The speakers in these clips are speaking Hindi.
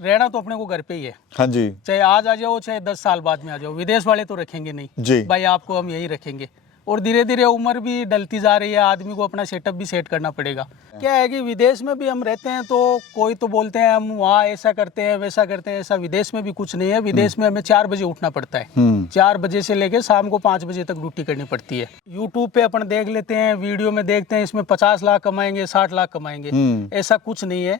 रहना तो अपने को घर पे ही है। हाँ जी चाहे आज आ जाओ चाहे 10 साल बाद में आ जाओ, विदेश वाले तो रखेंगे नहीं जी। भाई, आपको हम यही रखेंगे। और धीरे धीरे उम्र भी डलती जा रही है, आदमी को अपना सेटअप भी सेट करना पड़ेगा। क्या है कि विदेश में भी हम रहते हैं तो कोई तो बोलते हैं हम वहाँ ऐसा करते हैं वैसा करते हैं, ऐसा विदेश में भी कुछ नहीं है। विदेश में हमें 4 बजे उठना पड़ता है, 4 बजे से लेके शाम को 5 बजे तक ड्यूटी करनी पड़ती है। यूट्यूब पे अपन देख लेते हैं, वीडियो में देखते हैं इसमें 50 लाख कमाएंगे 60 लाख कमाएंगे, ऐसा कुछ नहीं है।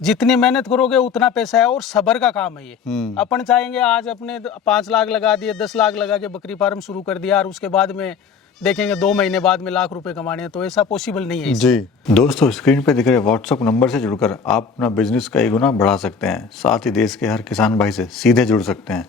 जितनी मेहनत करोगे उतना पैसा है, और सब्र का काम है ये। अपन चाहेंगे आज अपने 5 लाख लगा दिए, 10 लाख लगा के बकरी फार्म शुरू कर दिया और उसके बाद में देखेंगे 2 महीने बाद में लाख रुपए कमाने हैं, तो ऐसा पॉसिबल नहीं है जी। दोस्तों, स्क्रीन पे दिख रहे व्हाट्सएप नंबर से जुड़कर आप अपना बिजनेस कई गुना बढ़ा सकते हैं, साथ ही देश के हर किसान भाई से सीधे जुड़ सकते हैं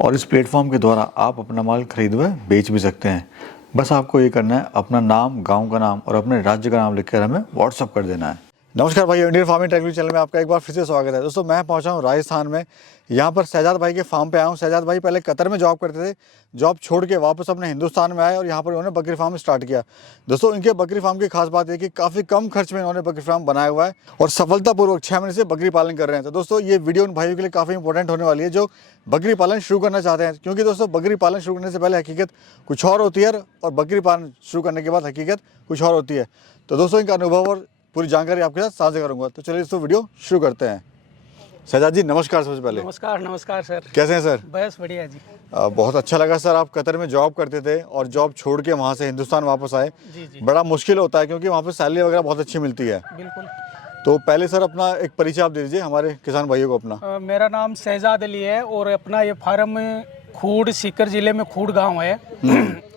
और इस प्लेटफॉर्म के द्वारा आप अपना माल खरीद व बेच भी सकते हैं। बस आपको ये करना है, अपना नाम, गाँव का नाम और अपने राज्य का नाम लिखकर हमें व्हाट्सअप कर देना है। नमस्कार भाई, इंडियन फार्मिंग टेक्नोलॉजी चैनल में आपका एक बार फिर से स्वागत है। दोस्तों, मैं पहुंचा हूं राजस्थान में, यहां पर शहजाद भाई के फार्म पे आया हूं। शहजाद भाई पहले कतर में जॉब करते थे, जॉब छोड़ के वापस अपने हिंदुस्तान में आए और यहां पर उन्होंने बकरी फार्म स्टार्ट किया। दोस्तों, इनके बकरी फार्म की खास बात है कि काफ़ी कम खर्च में इन्होंने बकरी फार्म बनाया हुआ है और सफलतापूर्वक 6 महीने से बकरी पालन कर रहे हैं। तो दोस्तों, ये वीडियो उन भाइयों के लिए काफ़ी इंपॉर्टेंट होने वाली है जो बकरी पालन शुरू करना चाहते हैं, क्योंकि दोस्तों बकरी पालन शुरू करने से पहले हकीकत कुछ और होती है और बकरी पालन शुरू करने के बाद हकीकत कुछ और होती है। तो दोस्तों, इनका अनुभव और पूरी जानकारी आपके साथ साझा करूंगा। तो चलिए दोस्तों, वीडियो शुरू करते हैं। शहजाद जी, नमस्कार। सबसे पहले नमस्कार सर। कैसे हैं सर? बस बढ़िया जी। बहुत अच्छा लगा सर, आप कतर में जॉब करते थे और जॉब छोड़ के वहाँ से हिंदुस्तान वापस आए। जी। बड़ा मुश्किल होता है क्योंकि वहाँ पे सैलरी वगैरह बहुत अच्छी मिलती है। बिल्कुल। तो पहले सर अपना एक परिचय आप दे दीजिए हमारे किसान भाइयों को अपना। मेरा नाम शहजाद अली है और अपना ये फार्म खूड़, सीकर जिले में खूड़ गाँव है,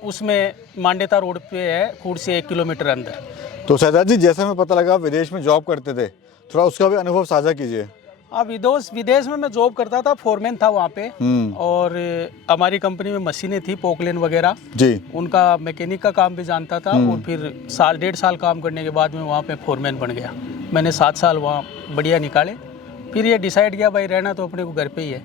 उसमें मांडेता रोड पे है, खूड़ से 1 किलोमीटर अंदर। तो शहजाद जी, जैसे हमें पता लगा विदेश में जॉब करते थे, थोड़ा उसका भी अनुभव साझा कीजिए। विदेश में मैं जॉब करता था, फोरमैन था वहाँ पे, और हमारी कंपनी में मशीनें थी, पोकलेन वगैरह जी, उनका मैकेनिक का काम भी जानता था। और फिर 1.5 साल काम करने के बाद में वहाँ पे फोरमैन बन गया। मैंने 7 साल वहाँ बढ़िया निकाले। फिर ये डिसाइड किया भाई रहना तो अपने को घर पे ही है,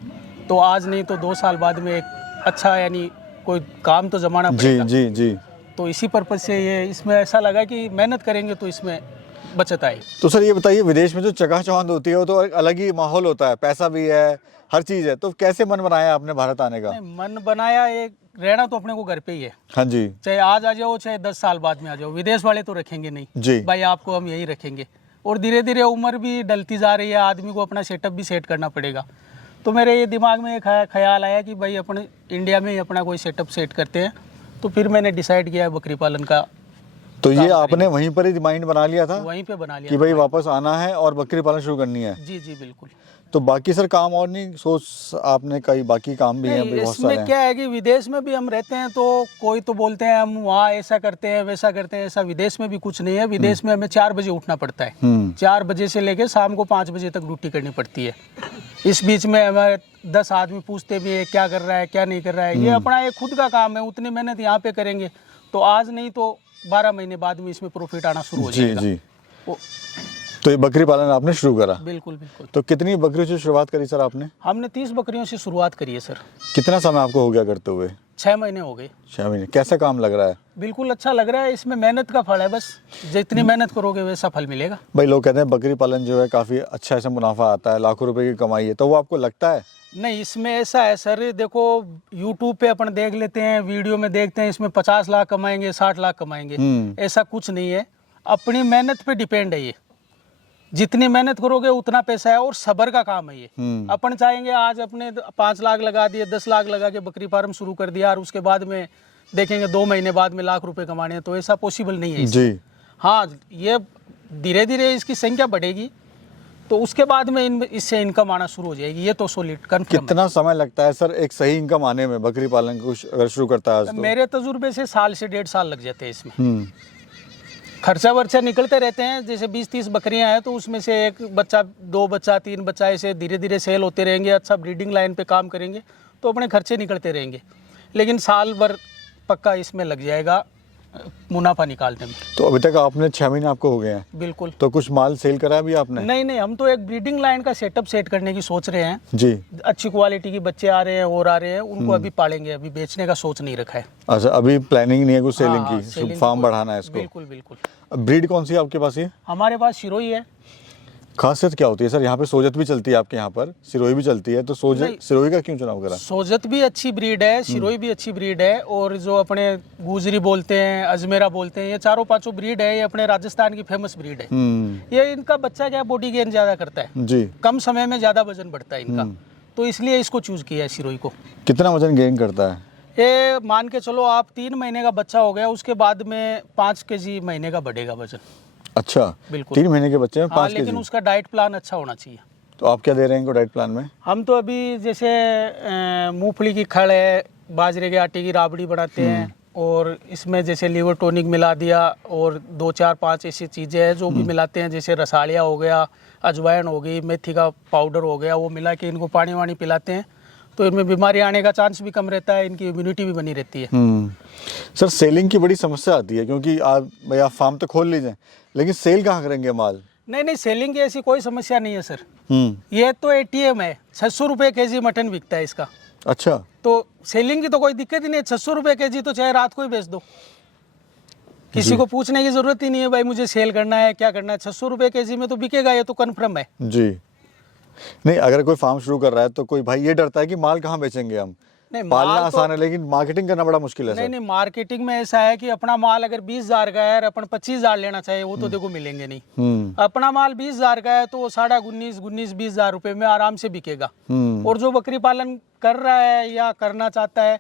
तो आज नहीं तो 2 साल बाद में एक अच्छा यानी कोई काम तो जमाना पड़ेगा। जी जी जी। तो इसी पर्पज से ये इसमें ऐसा लगा कि मेहनत करेंगे तो इसमें बचत आई। तो सर ये बताइए, विदेश में जो चकाचौंध होती है वो तो एक अलग ही माहौल होता है, पैसा भी है, हर चीज़ है, तो कैसे मन बनाया आपने भारत आने का? मन बनाया, एक रहना तो अपने को घर पे ही है। हाँ जी। चाहे आज आ जाओ चाहे 10 साल बाद में आ जाओ, विदेश वाले तो रखेंगे नहीं जी भाई, आपको हम यही रखेंगे। और धीरे धीरे उम्र भी डलती जा रही है, आदमी को अपना सेटअप भी सेट करना पड़ेगा। तो मेरे ये दिमाग में एक ख्याल आया कि भाई अपने इंडिया में ही अपना कोई सेटअप सेट करते हैं। तो फिर मैंने डिसाइड किया बकरी पालन का। तो ये आपने वहीं पर ही माइंड बना लिया था? वहीं पे बना लिया कि भाई वापस आना है और बकरी पालन शुरू करनी है। जी जी बिल्कुल। तो बाकी सर काम और नहीं सोच आपने, कई बाकी काम भी हैं बहुत सारे? इसमें क्या है कि विदेश में भी हम रहते हैं तो कोई तो बोलते हैं हम वहाँ ऐसा करते हैं वैसा करते हैं, ऐसा विदेश में भी कुछ नहीं है। विदेश में हमें 4 बजे उठना पड़ता है, 4 बजे से लेकर शाम को 5 बजे तक ड्यूटी करनी पड़ती है। इस बीच में हमारे 10 आदमी पूछते भी है क्या कर रहा है क्या नहीं कर रहा है। ये अपना एक खुद का काम है, उतनी मेहनत यहाँ पे करेंगे तो आज नहीं तो 12 महीने बाद में इसमें प्रॉफिट आना शुरू हो जाएगा। जी जी। तो ये बकरी पालन आपने शुरू करा? बिल्कुल बिल्कुल। तो कितनी बकरियों से शुरुआत करी सर आपने? हमने 30 बकरियों से शुरुआत करी है सर। कितना समय आपको हो गया करते हुए? 6 महीने हो गए। 6 महीने। कैसा काम लग रहा है? बिल्कुल अच्छा लग रहा है, इसमें मेहनत का फल है, बस जितनी मेहनत करोगे वैसा फल मिलेगा। भाई लोग कहते हैं बकरी पालन जो है काफ़ी अच्छा ऐसा मुनाफा आता है, लाखों रुपए की कमाई है, तो वो आपको लगता है? नहीं, इसमें ऐसा है सर, देखो यूट्यूब पे अपन देख लेते हैं, वीडियो में देखते हैं इसमें 50 लाख कमाएंगे 60 लाख कमाएंगे, ऐसा कुछ नहीं है। अपनी मेहनत पे डिपेंड है ये, जितनी मेहनत करोगे उतना पैसा है और सब्र का काम है ये। अपन चाहेंगे आज अपने 5 लाख लगा दिए 10 लाख लगा के बकरी फार्म शुरू कर दिया और उसके बाद में देखेंगे 2 महीने बाद में लाख रुपए कमाने हैं, तो ऐसा पॉसिबल नहीं है जी। हाँ, ये धीरे धीरे इसकी संख्या बढ़ेगी तो उसके बाद में इससे इनकम आना शुरू हो जाएगी, ये तो सॉलिड कन्फर्म। कितना समय लगता है सर एक सही इनकम आने में बकरी पालन को अगर शुरू करता है? मेरे तजुर्बे से साल से 1.5 साल लग जाते हैं इसमें। खर्चा वर्चा निकलते रहते हैं, जैसे 20-30 बकरियां हैं तो उसमें से 1 बच्चा 2 बच्चा 3 बच्चा ऐसे धीरे धीरे सेल होते रहेंगे। अच्छा ब्रीडिंग लाइन पे काम करेंगे तो अपने खर्चे निकलते रहेंगे, लेकिन साल भर पक्का इसमें लग जाएगा मुनाफा निकालने में। तो अभी तक आपने 6 महीने आपको हो गए हैं? बिल्कुल। तो कुछ माल सेल करा भी आपने? नहीं, हम तो एक ब्रीडिंग लाइन का सेटअप सेट करने की सोच रहे हैं जी। अच्छी क्वालिटी के बच्चे आ रहे हैं और आ रहे हैं, उनको अभी पालेंगे, अभी बेचने का सोच नहीं रखा है। अच्छा, अभी प्लानिंग नहीं है कुछ सेलिंग की, फार्म बढ़ाना है इसको? बिल्कुल बिल्कुल। ब्रीड कौन सी है आपके पास? ये हमारे पास शिरोही है। खासियत क्या होती है सर? यहाँ पे सोजत भी चलती है आपके यहाँ पर, सिरोही भी चलती है, तो सिरोही का क्यों चुनाव करा? सोजत भी अच्छी ब्रीड है, सिरोही भी अच्छी ब्रीड है, और जो अपने गुजरी बोलते हैं, अजमेरा बोलते हैं, ये चारों पांचों ब्रीड है, ये अपने राजस्थान की फेमस ब्रीड है। ये इनका बच्चा क्या बॉडी गेन ज्यादा करता है जी, कम समय में ज्यादा वजन बढ़ता है इनका, तो इसलिए इसको चूज किया है सिरोही को। कितना वजन गेन करता है? ये मान के चलो आप 3 महीने का बच्चा हो गया, उसके बाद में 5 kg महीने का बढ़ेगा वजन। अच्छा, बिल्कुल। 3 महीने के बच्चे में 5 लेकिन केजी। उसका डाइट प्लान अच्छा होना चाहिए। तो आप क्या दे रहे हैं इनको डाइट प्लान में? हम तो अभी जैसे मूंगफली की खड़ है, बाजरे के आटे की राबड़ी बनाते हैं, और इसमें जैसे लीवर टॉनिक मिला दिया, और 2 4 5 ऐसी चीज़ें हैं जो भी मिलाते हैं, जैसे रसालिया हो गया, अजवाइन हो गई, मेथी का पाउडर हो गया, वो मिला के इनको पानी वानी पिलाते हैं, तो इनमें बीमारी आने का चांस भी कम रहता है, इनकी इम्यूनिटी भी बनी रहती है। सर सेलिंग की बड़ी समस्या आती है, क्योंकि आप फार्म तो खोल लीजिए, लेकिन सेल कहाँ करेंगे माल? नहीं, सेलिंग की ऐसी कोई समस्या नहीं है सर। ये तो ATM है, 600 रुपये kg मटन बिकता है इसका। अच्छा, तो सेलिंग की तो कोई दिक्कत ही नहीं है, 600 रुपये kg तो चाहे रात को ही बेच दो, किसी को पूछने की जरूरत ही नहीं है भाई मुझे सेल करना है क्या करना है, 600 रुपये kg में तो बिकेगा, ये तो कन्फर्म है जी। नहीं, अगर कोई फार्म शुरू कर रहा है तो कोई भाई ये डरता है कि माल कहाँ बेचेंगे हम। नहीं, पालना माल आसान है, लेकिन मार्केटिंग करना बड़ा मुश्किल है नहीं सर। नहीं, मार्केटिंग में ऐसा है कि अपना माल अगर 20,000 का है और अपन 25,000 लेना चाहिए, वो तो देखो मिलेंगे नहीं। अपना माल 20,000 का है तो वो 19,500-20,000 रुपए में आराम से बिकेगा। और जो बकरी पालन कर रहा है या करना चाहता है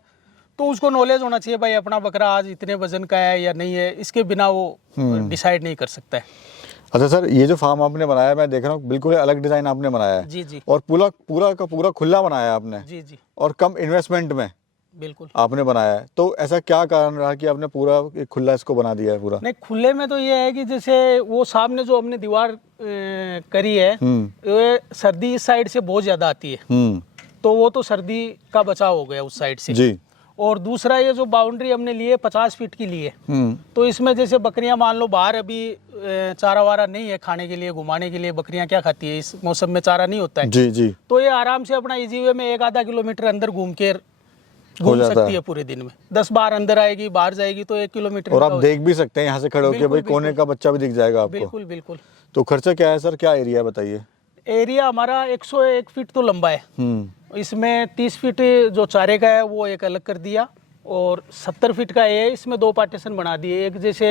तो उसको नॉलेज होना चाहिए भाई अपना बकरा आज इतने वजन का है या नहीं है, इसके बिना वो डिसाइड नहीं कर सकता है। अच्छा सर, ये जो फार्म आपने बनाया मैं देख रहा हूँ बिल्कुल अलग डिजाइन आपने बनाया है। जी जी। और पूरा पूरा का पूरा खुला बनाया है आपने। जी जी। और कम इन्वेस्टमेंट में बिल्कुल आपने बनाया है, तो ऐसा क्या कारण रहा कि आपने पूरा एक खुला इसको बना दिया है पूरा? नहीं, खुले में तो ये है कि जैसे वो सामने जो हमने दीवार करी है, ये सर्दी इस साइड से बहुत ज्यादा आती है, तो वो तो सर्दी का बचाव हो गया उस साइड से जी। और दूसरा ये जो बाउंड्री हमने ली है 50 फीट की ली है, तो इसमें जैसे बकरियां मान लो बाहर अभी चारा वारा नहीं है खाने के लिए, घुमाने के लिए, बकरियां क्या खाती है इस मौसम में, चारा नहीं होता है। जी जी। तो ये आराम से अपना इजी वे में 1-आधा किलोमीटर अंदर घूम सकती है पूरे दिन में। 10 बार अंदर आएगी बाहर जाएगी तो 1 किलोमीटर। और आप देख भी सकते हैं यहाँ से खड़े होकर, भाई कोने का बच्चा भी दिख जाएगा आपको। बिल्कुल बिल्कुल। तो खर्चा क्या है सर, क्या एरिया बताइए? एरिया हमारा 101 फीट तो लंबा है, इसमें 30 फीट जो चारे का है वो एक अलग कर दिया, और 70 फीट का है, इसमें 2 पार्टीशन बना दिए। एक जैसे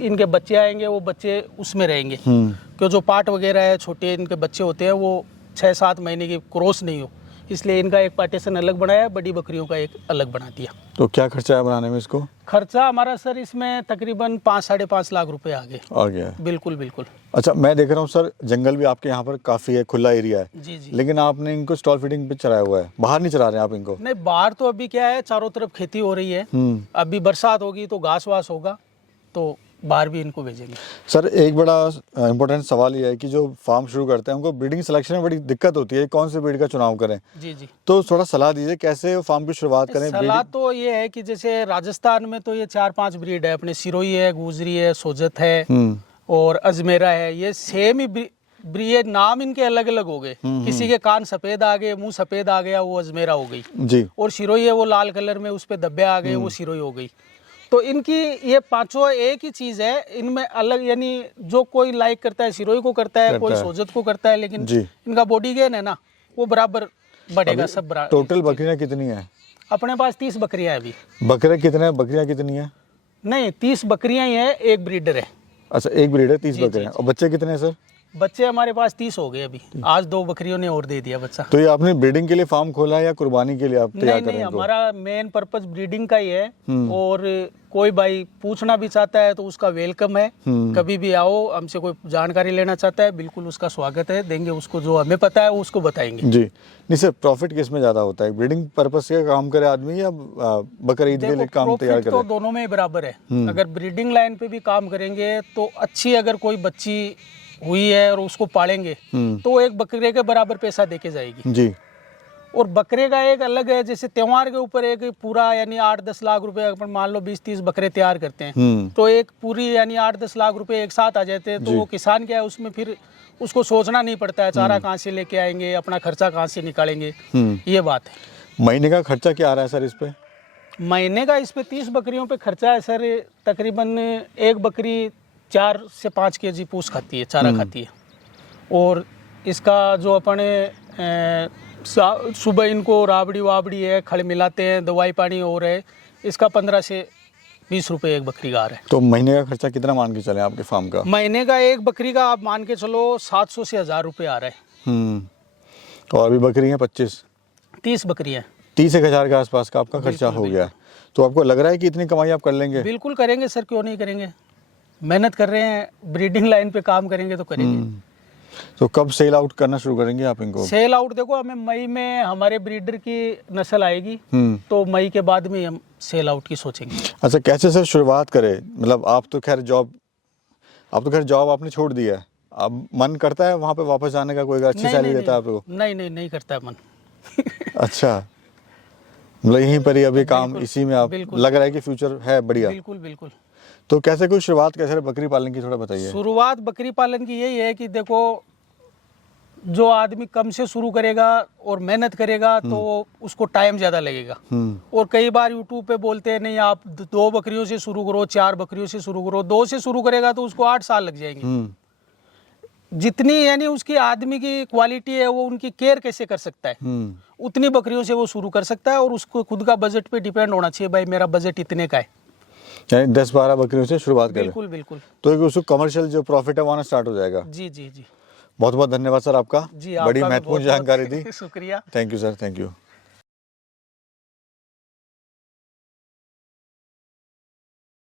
इनके बच्चे आएंगे वो बच्चे उसमें रहेंगे, क्यों जो पाट वगैरह है छोटे इनके बच्चे होते हैं वो 6-7 महीने की क्रॉस नहीं हो, इसलिए इनका एक पार्टीशन अलग बनाया, बड़ी बकरियों का एक अलग बना दिया। तो क्या खर्चा है बनाने में इसको? खर्चा हमारा सर इसमें तकरीबन 5-5.5 लाख रुपए आ गया है। बिल्कुल बिल्कुल। अच्छा, मैं देख रहा हूँ सर जंगल भी आपके यहाँ पर काफी है, खुला एरिया है। जी जी। लेकिन आपने इनको स्टॉल फीडिंग पे चराया हुआ है, बाहर नहीं चरा रहे आप इनको? नहीं, बाहर तो अभी क्या है चारों तरफ खेती हो रही है, अभी बरसात होगी तो घास वास होगा तो बाहर भी इनको भेजेंगे। सर एक बड़ा इम्पोर्टेंट सवाल ये है कि जो फार्म शुरू करते हैं उनको ब्रीडिंग सिलेक्शन में बड़ी दिक्कत होती है, कौन से ब्रीड का चुनाव करें? जी जी। तो थोड़ा सलाह दीजिए कैसे फार्म की शुरुआत करें? सलाह तो ये है कि जैसे राजस्थान में तो ये 4-5 ब्रीड है, अपने सिरोही है, गुजरी है, सोजत है और अजमेरा है, ये सेम ही ये नाम इनके अलग अलग हो गए, किसी के कान सफेद आ गए, मुंह सफेद आ गया, वो अजमेरा हो गई जी, और सिरोही है वो लाल कलर में उस पे धब्बे आ गए, वो सिरोही हो गई। तो इनकी ये पांचों एक ही चीज है, इनमें अलग यानी जो कोई लाइक करता है सिरोही को करता है, कोई सोजत को करता है, लेकिन इनका बॉडी गेन है ना वो बराबर बढ़ेगा सब बराबर। टोटल बकरियां कितनी है अपने पास? 30 बकरियां है अभी। बकरियां कितनी है? नहीं, 30 बकरियां ही है, एक ब्रीडर है। अच्छा, एक ब्रीडर, 30 बकरियां। और बच्चे कितने हैं सर? बच्चे हमारे पास 30 हो गए अभी, आज 2 बकरियों ने और दे दिया बच्चा। तो ये आपने ब्रीडिंग के लिए फार्म खोला है या कुर्बानी के लिए आप तैयार कर रहे हैं? नहीं, हमारा मेन पर्पस ब्रीडिंग का ही है, और कोई भाई पूछना भी चाहता है तो उसका वेलकम है, कभी भी आओ, हमसे कोई जानकारी लेना चाहता है बिल्कुल उसका स्वागत है, देंगे उसको, जो हमें पता है उसको बताएंगे। जी। नहीं सर, प्रॉफिट किस में ज्यादा होता है, ब्रीडिंग पर्पस से काम करे आदमी या बकरी ईद के लिए काम तैयार करे? तो दोनों में बराबर है। अगर ब्रीडिंग लाइन पे भी काम करेंगे तो अच्छी अगर कोई बच्ची हुई है और उसको पालेंगे तो एक बकरे के बराबर पैसा देके जाएगी जी। और बकरे का एक अलग है, जैसे त्योहार के ऊपर एक पूरा यानी 8-10 लाख रुपए अपन मान लो 20-30 बकरे तैयार करते हैं, तो एक पूरी यानी 8-10 लाख रुपए एक साथ आ जाते हैं, तो वो किसान क्या है उसमें फिर उसको सोचना नहीं पड़ता है, चारा कहाँ से लेके आएंगे, अपना खर्चा कहाँ से निकालेंगे, ये बात है। महीने का खर्चा क्या आ रहा है सर इस पे? महीने का इस पे 30 बकरियों पे खर्चा है सर, तकरीबन एक बकरी 4 से 5 kg पूस खाती है, चारा खाती है। और इसका जो अपने सुबह इनको राबड़ी वाबड़ी है, खल मिलाते हैं, दवाई पानी हो रहा है, इसका 15 से 20 रुपए एक बकरी का आ रहा है। तो महीने का खर्चा कितना मान के चले आपके फार्म का? महीने का एक बकरी का आप मान के चलो 700 से 1000 रुपये आ रहा है। और अभी बकरी है 25, 30 बकरियाँ, 30,000 के आसपास का आपका खर्चा हो गया। तो आपको लग रहा है कि इतनी कमाई आप कर लेंगे? बिल्कुल करेंगे सर, क्यों नहीं करेंगे। मेहनत कर रहे हैं, ब्रीडिंग लाइन पे काम करेंगे तो करेंगे। तो कब सेल आउट करना शुरू करेंगे आप इनको? सेल आउट देखो, हमें मई में हमारे ब्रीडर की नस्ल आएगी, तो मई के बाद में हम सेल आउट की सोचेंगे। अच्छा, कैसे सर शुरुआत करें? मतलब आप तो खैर जॉब आपने छोड़ दिया है, अब मन करता है वहाँ पे वापस जाने का? कोई अच्छी सैलरी देता है आपको? नहीं करता है मन। अच्छा, मतलब यहीं पर ही अभी काम, इसी में आप लग रहा है कि फ्यूचर है बढ़िया? बिल्कुल। तो कैसे कोई शुरुआत कैसे बकरी पालन की, थोड़ा बताइए। शुरुआत बकरी पालन की यही है कि देखो, जो आदमी कम से शुरू करेगा और मेहनत करेगा तो उसको टाइम ज़्यादा लगेगा। और कई बार यूट्यूब पे बोलते हैं नहीं आप 2 बकरियों से शुरू करो, 4 बकरियों से शुरू करो। 2 से शुरू करेगा तो उसको 8 साल लग जाएंगे। जितनी यानी उसकी आदमी की क्वालिटी है, वो उनकी केयर कैसे कर सकता है, उतनी बकरियों से वो शुरू कर सकता है। और उसको खुद का बजट पे डिपेंड होना चाहिए, भाई मेरा बजट इतने का है, यानी 10-12 बकरियों से शुरुआत करें। बिल्कुल। तो एक उसको कमर्शियल जो प्रॉफिट है वहाँ स्टार्ट हो जाएगा। जी। बहुत बहुत धन्यवाद सर आपका, जी, आपका बड़ी भी महत्वपूर्ण बहुत-बहुत जानकारी दी। शुक्रिया। Thank you sir, thank you.